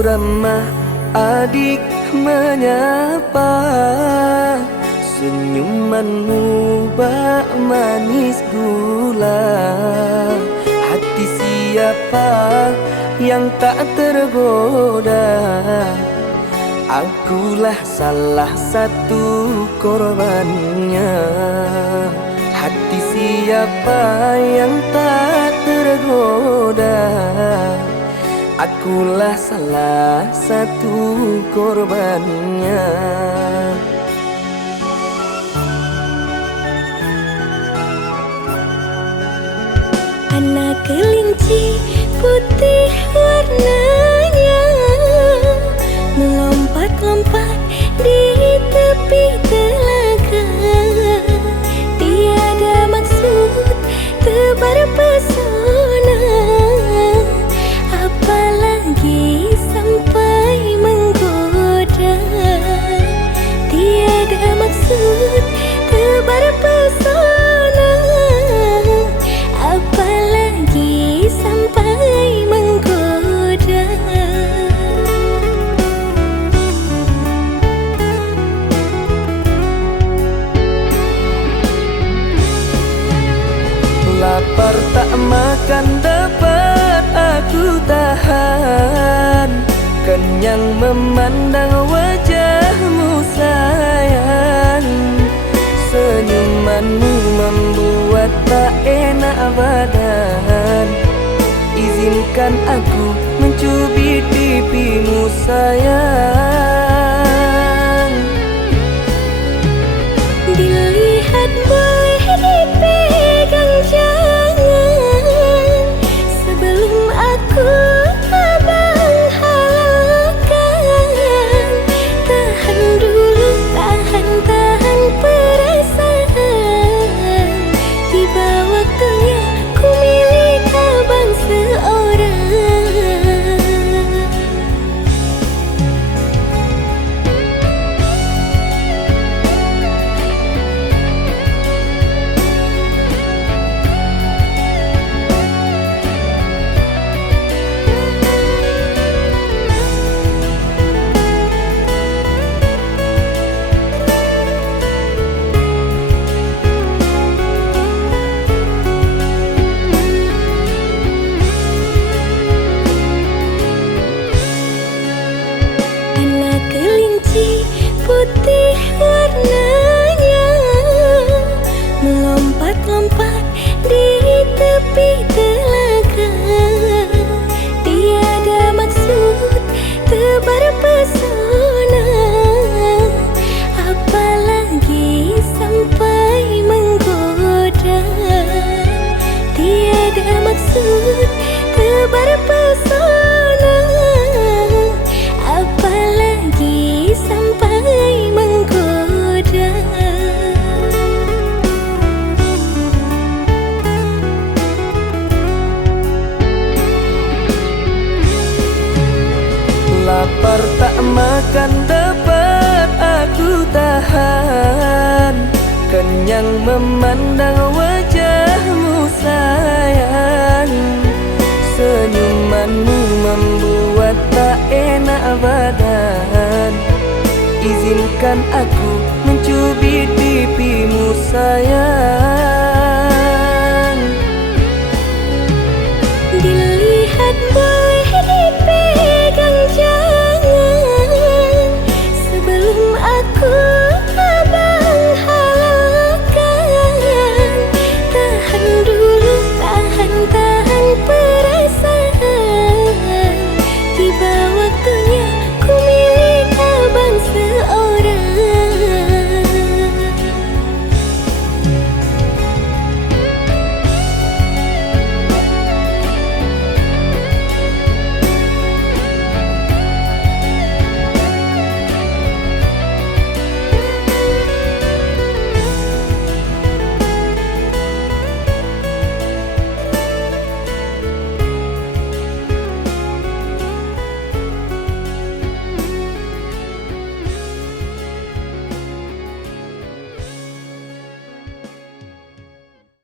ramah adik menyapa, senyumanmu bak manis gula. Hati siapa yang tak tergoda? Akulah salah satu korbannya. Hati siapa yang tak tergoda? Akulah salah satu korbannya. Anak kelinci putih warnanya, melompat-lompat di tepi telaga. Tiada maksud tebar pesona, apalagi sampai menggoda. Tiada maksud tebar pesona, apalagi sampai menggoda. Lapar tak makan dapat aku tahan, kenyang memandang wajahmu sayang. Senyumanmu membuat tak enak badan. Izinkan aku mencubit pipimu sayang. Dilihat boleh dipegang jangan, sebelum aku abang halalkan. Tahan dulu, tahan perasaan. Tiba waktunya ku milik abang seorang. Putih warnanya, melompat-lompat di tepi telaga. Tiada maksud tebar pesona, apalagi sampai menggoda. Tiada maksud tebar pesona, apalagi sampai menggoda. Lapar tak makan dapat aku tahan, kenyang memandang wajahmu sayang. Senyumanmu membuat tak enak badan. Izinkan aku mencubit pipimu sayang.